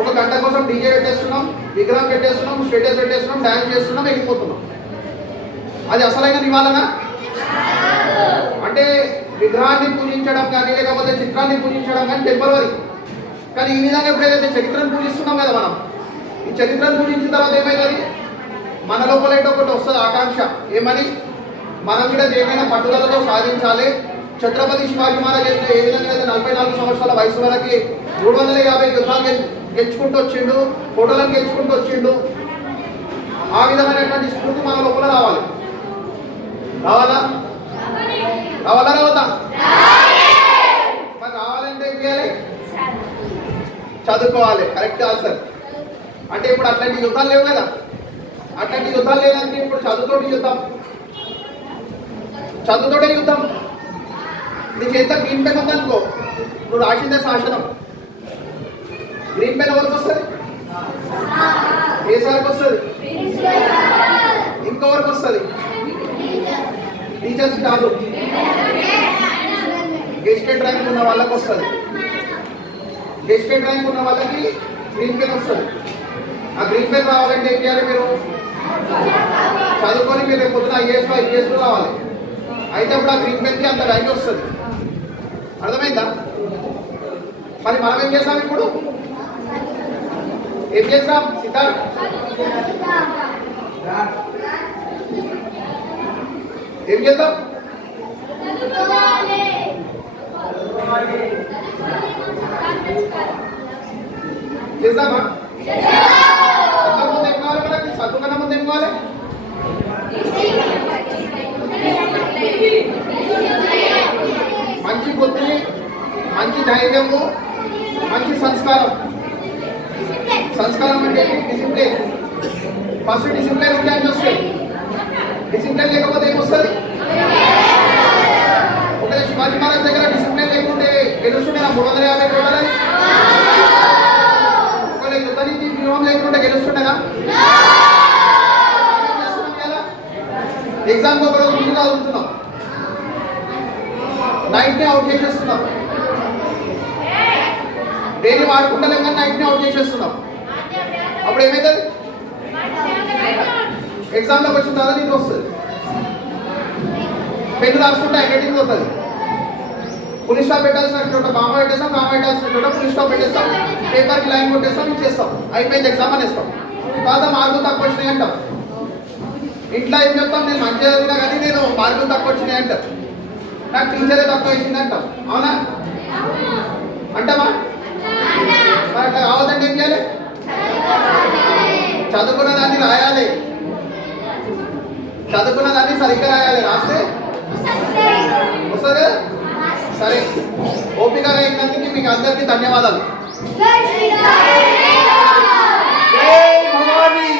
ఒక గంట కోసం డీజే పెట్టేస్తున్నాం, విగ్రహం పెట్టేస్తున్నాం, స్టేటస్ పెట్టేస్తున్నాం, డ్యాన్స్ చేస్తున్నాం, వెళ్ళిపోతున్నాం. అది అసలైన నివాళన? అంటే విగ్రహాన్ని పూజించడం కానీ లేకపోతే చిత్రాన్ని పూజించడం కానీ టెంపరరీ. కానీ ఈ విధంగా ఎప్పుడైతే చరిత్రను పూజిస్తున్నాం కదా మనం, ఈ చరిత్రను పూజించిన తర్వాత ఏమైంది? మన లోపల ఏంటో ఒకటి వస్తుంది ఆకాంక్ష. ఏమని? మనం కూడా దేనికైనా పట్టుదలతో సాధించాలి. ఛత్రపతి శివాజీ మహారాజ్ అయితే ఏ విధంగా అయితే 44 సంవత్సరాల వయసు వరకు 350 యుద్ధాలు గెలుచుకుంటూ వచ్చిండు, ఫోటోలను గెలుచుకుంటూ వచ్చిండు. ఆ విధమైనటువంటి స్ఫూర్తి మన లోపల రావాలి. రావాలా? రావాలా? రావద్దా? మరి రావాలంటే ఏం చేయాలి? చదువుకోవాలి. Correct answer. అంటే ఇప్పుడు అట్లాంటి యుద్ధాలు లేవు కదా, అట్లాంటి యుద్ధాలు లేదంటే ఇప్పుడు చదువుతోటి యుద్ధం, చదువుతోటే యుద్ధం. నీ చేత గ్రీన్ పెన్ ఉందనుకో, నువ్వు రాసిందే శాసనం. గ్రీన్ పెన్ ఎవరికి వస్తుంది? ఏ సార్కి వస్తుంది? ఇంకెవరికి వస్తుంది? టీచర్స్ కాదు, గెస్టెడ్ ర్యాంక్ ఉన్న వాళ్ళకి వస్తుంది. గెస్టెడ్ ర్యాంక్ ఉన్న వాళ్ళకి గ్రీన్ పెన్ వస్తుంది. ఆ గ్రీన్ పెన్ రావాలంటే ఏం చేయాలి? మీరు చదువుకొని మీరు పొద్దున ఐఏఎస్లో రావాలి. అయితే అప్పుడు ఆ గ్రీన్ పెన్కి అంత వాల్యూ వస్తుంది. అర్థమైందా? మరి మనం ఏం చేస్తాం? ఇప్పుడు ఏం చేస్తాం? సిద్ధార్థ్ ఏం చేద్దాం? చేద్దామా? ముందు ఏం కావాలి మనకి? చదువుకన్నా ముందు ఏం కావాలి? మంచి బుద్ధి, మంచి ధైర్యము, మంచి సంస్కారం. సంస్కారం అంటే డిసిప్లిన్. ఫస్ట్ డిసిప్లిన్ ఉంటే అని వస్తుంది. డిసిప్లిన్ లేకపోతే ఏమొస్తుంది? ఒకవేళ శివాజీ మహారాజ్ దగ్గర డిసిప్లిన్ లేకుంటే గెలుస్తుండే నా 350 కోట్లని. ఒకవేళ యుద్ధ నీతి వ్యూహం లేకుంటే గెలుస్తుండేనా? ఎగ్జామ్ ఒక రోజు ముందు చదువుతున్నాం, నైట్ని అవుట్ చేసేస్తున్నాం. డైలీ వాడుకుంటలేం కానీ నైట్ని అవుట్ చేసేస్తున్నాం. అప్పుడు ఏమవుతుంది? ఎగ్జామ్లోకి వచ్చిన తర్వాత నీకు వస్తుంది. పెన్ను రాసుకుంటే హెడ్డింగ్ వస్తుంది. పులి స్టాప్ పెట్టాల్సిన చోట కామా పెట్టేస్తాం, కామా పెట్టాల్సిన చోట పులి స్టాప్ పెట్టేస్తాం, పేపర్కి లైన్ కొట్టేస్తాం, ఇచ్చేస్తాం, అయిపోయింది ఎగ్జామ్ అనేస్తాం. తర్వాత మార్కులు తక్కువ వచ్చినాయి అంటాం. ఇంట్లో ఏం చెప్తాం? నేను మంచిగా చదివినా కానీ నేను మార్కులు తక్కువ వచ్చినాయి అంటారు. నాకు టీచరే తక్కువ వేసింది అంటాం. అవునా? అంటామా? మరి అట్లా కావద్దంటే ఏం చేయాలి? చదువుకున్న దాన్ని రాయాలి, చదువుకున్న దాన్ని సరిగ్గా రాయాలి. రాస్తే వస్తుంది. సరే, ఓపికగా అయినందుకు మీకు అందరికీ ధన్యవాదాలు. జై భవానీ.